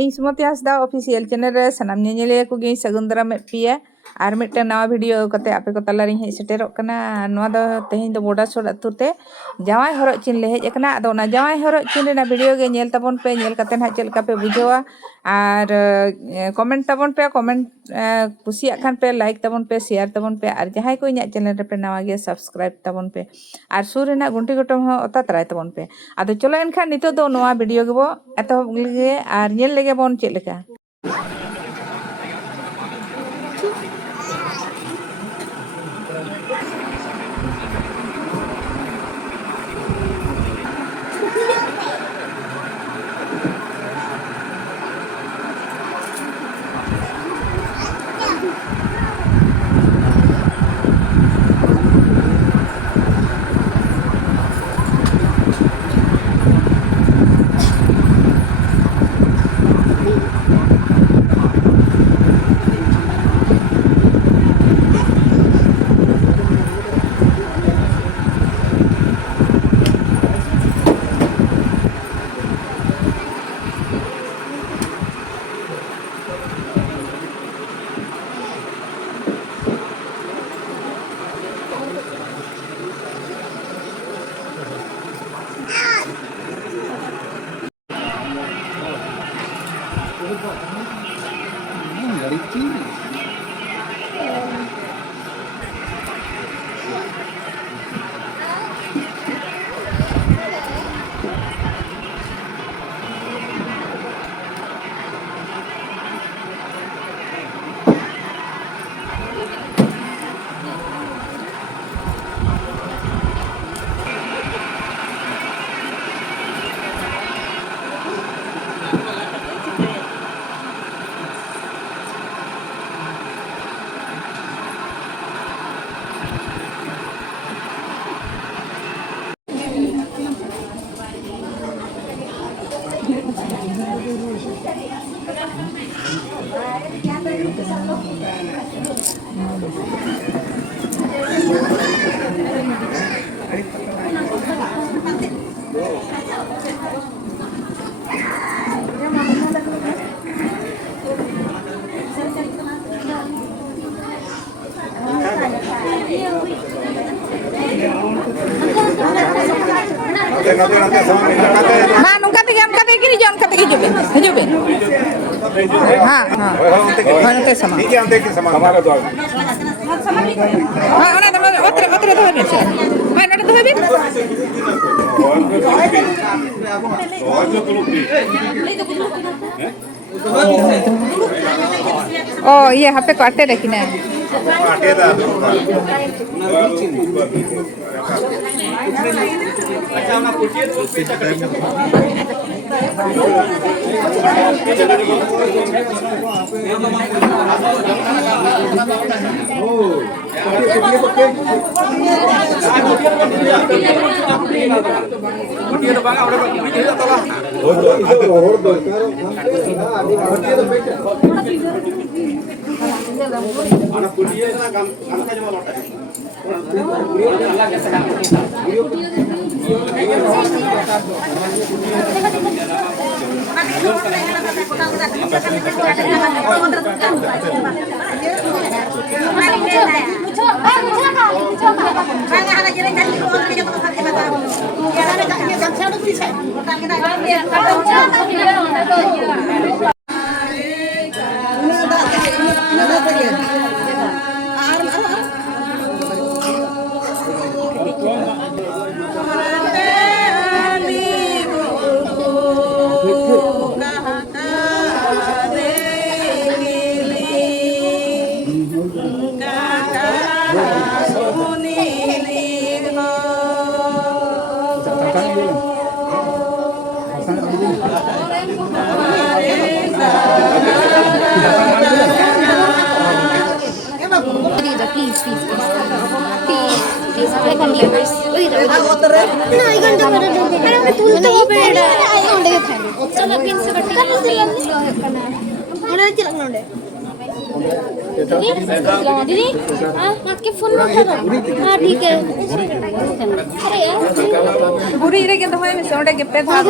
ᱤᱧ ᱥᱩᱢᱚᱛᱤ ᱦᱟᱸᱥᱫᱟ official channel ᱨᱮ ᱥᱟᱱᱟᱢ ᱧᱮᱧᱮᱞᱤᱭᱟᱹ ᱠᱚᱜᱮ ᱥᱟᱹᱜᱩᱱ ᱫᱟᱨᱟᱢᱮᱫ ᱯᱮᱭᱟ ᱟᱨ ᱢᱤᱫᱴᱟᱝ ᱱᱟᱣᱟ ᱵᱷᱤᱰᱤᱭᱳ ᱠᱟᱛᱮ ᱟᱯᱮ ᱠᱚ ᱛᱟᱞᱟᱨᱤᱧ ᱦᱮᱡ ᱥᱮᱴᱮᱨᱚᱜ ᱠᱟᱱᱟ। ᱱᱚᱣᱟ ᱫᱚ ᱛᱮᱦᱮᱧ ᱫᱚ ᱵᱚᱰᱟᱥᱳᱞ ᱟᱹᱛᱩ ᱛᱮ ᱡᱟᱶᱟᱭ ᱦᱚᱨᱚᱜ ᱪᱤᱱ ᱞᱮ ᱦᱮᱡ ᱟᱠᱟᱱᱟ। ᱟᱫᱚ ᱚᱱᱟ ᱡᱟᱶᱟᱭ ᱦᱚᱨᱚᱜ ᱪᱤᱱ ᱨᱮᱱᱟᱜ ᱵᱷᱤᱰᱤᱭᱳ ᱜᱮ ᱧᱮᱞ ᱛᱟᱵᱚᱱ ᱯᱮ, ᱧᱮल ᱠᱟᱛᱮ ᱦᱟᱸᱜ ᱪᱮᱫ ᱞᱮᱠᱟ ᱯᱮ ᱵᱩᱡᱷᱟᱹᱣᱟ ᱟᱨ ᱠᱚᱢᱮᱱᱴ ᱛᱟᱵᱚᱱ ᱯᱮ। ᱠᱚᱢᱮᱱᱴ ᱠᱩᱥᱤᱭᱟᱜ ᱠᱷᱟᱱ ᱯᱮ ᱞᱟᱭᱤᱠ ᱛᱟᱵᱚᱱ ᱯᱮ, শেয়ার ᱛᱟᱵᱚᱱ ᱯᱮ ᱟᱨ ᱡᱟᱦᱟᱸᱭ ᱠᱚ ᱤᱧᱟᱹᱜ ᱪᱮᱱᱮᱞ ᱨᱮᱯᱮ ᱱᱟᱣᱟ ᱜᱮᱭᱟ ᱥᱟᱵᱥᱠᱨᱟᱭᱤᱵ ᱛᱟᱵᱚᱱ ᱯᱮ ᱟᱨ ᱥᱩᱨ ᱨᱮᱱᱟᱜ ᱜᱷᱩᱱᱴᱤ ᱜᱚᱴᱚᱢ ᱦᱚᱸ ᱚᱛᱟ ᱛᱟᱨᱟᱭ ᱛᱟᱵᱚᱱ ᱯᱮ। ᱟᱫᱚ ᱪᱚᱞᱚ ᱮᱱᱠᱷᱟᱱ ᱱᱤᱛᱚᱜ ᱫᱚ ᱱᱚᱣᱟ ᱵᱷᱤᱰᱤᱭᱳ ᱜᱮᱵᱚ ᱮᱛᱚᱦᱚᱵ ᱞᱮᱜᱮ ᱟᱨ ᱧᱮᱞ ᱞᱮᱜᱮ ᱵᱚᱱ ᱪᱮᱫ ᱞᱮᱠᱟ। हाँ नुका ते गिरी जान कते की जुबे हाँ हाँ नते समा ठीक है अंते के समा हमारा दो हाँ ओना तो ओतरे तो है से मैं नटे तो है ओ ये हापे काटे रखना काटे दा अच्छा ना पूछिए तो पैसा दीदी आपके फोन में हाँ ठीक है अरे यार बुरी रे के तो है में सोडे के पे था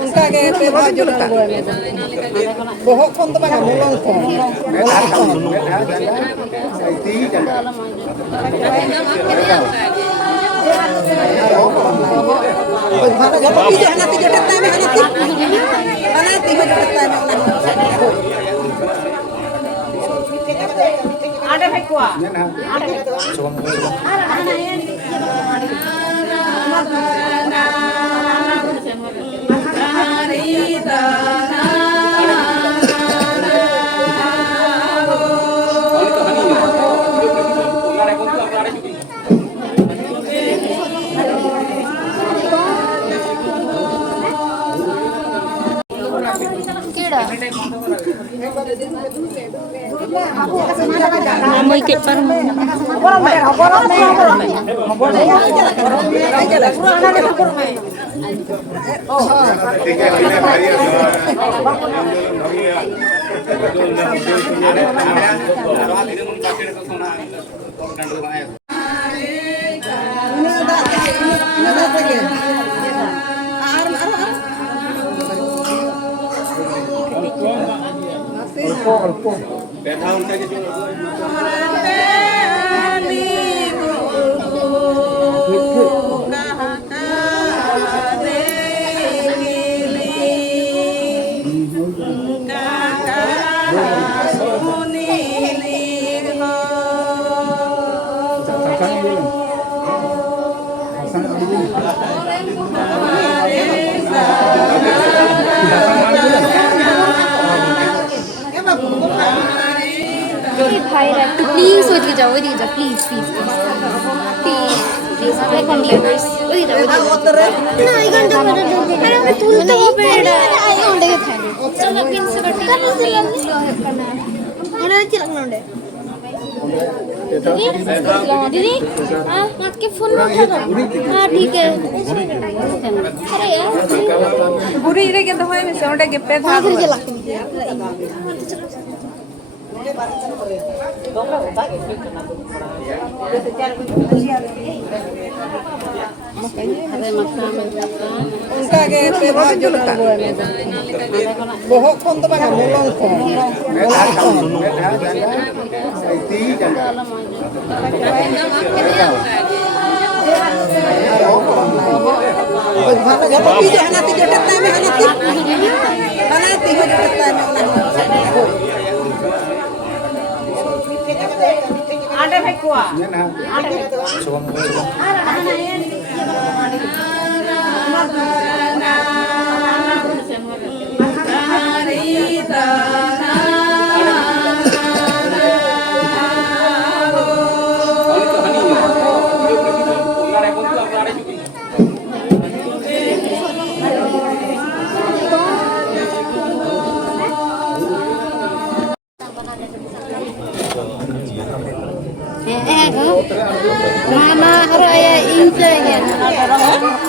उनका के पे भाजो का बहुत कौन तो बना मुलों को भाना जब पीछे हना ती जटता है हना ती हो जटता है आडे भाई को आडे May kit parang please wait ke jao please I can't leave this wait na I can't अरे मैं तुल तो वो बेड़ा आई उंडे के थाने चलो पिन से बटी कर करना उन्हें चिलक ना उंडे दीदी हाँ आपके फोन में उठा दो हाँ ठीक है अरे यार बुरी रे के तो है मैं सोडे के पे था फिर चला उनका के पे भाजो का बहुत कौन तो बना मुलों को भाना जब पीछे हना ती जटता है हना ती हो जटता है आडे भाई को आडे Mana haraya injanya,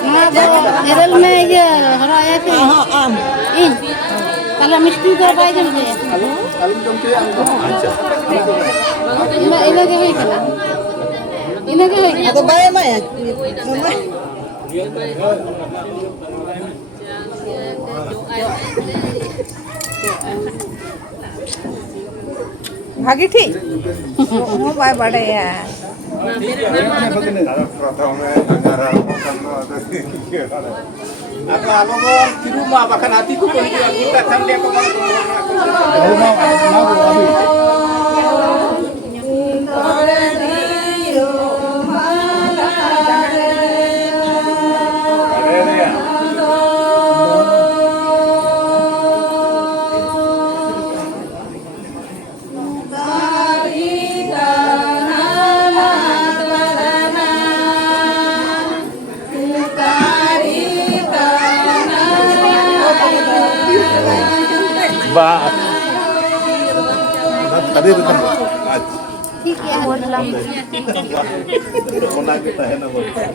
mana erel meja haraya tu. In, kalau mesti berapa jam tu ya? Ina ke hoy kana? Ina ke hoy? Atau bayar maya? भागी थी वो बाय बड़े यार Apa alogo di rumah bahkan hatiku pun kita sampai ke Tiga ठीक है Ona kita है ना वो ठीक है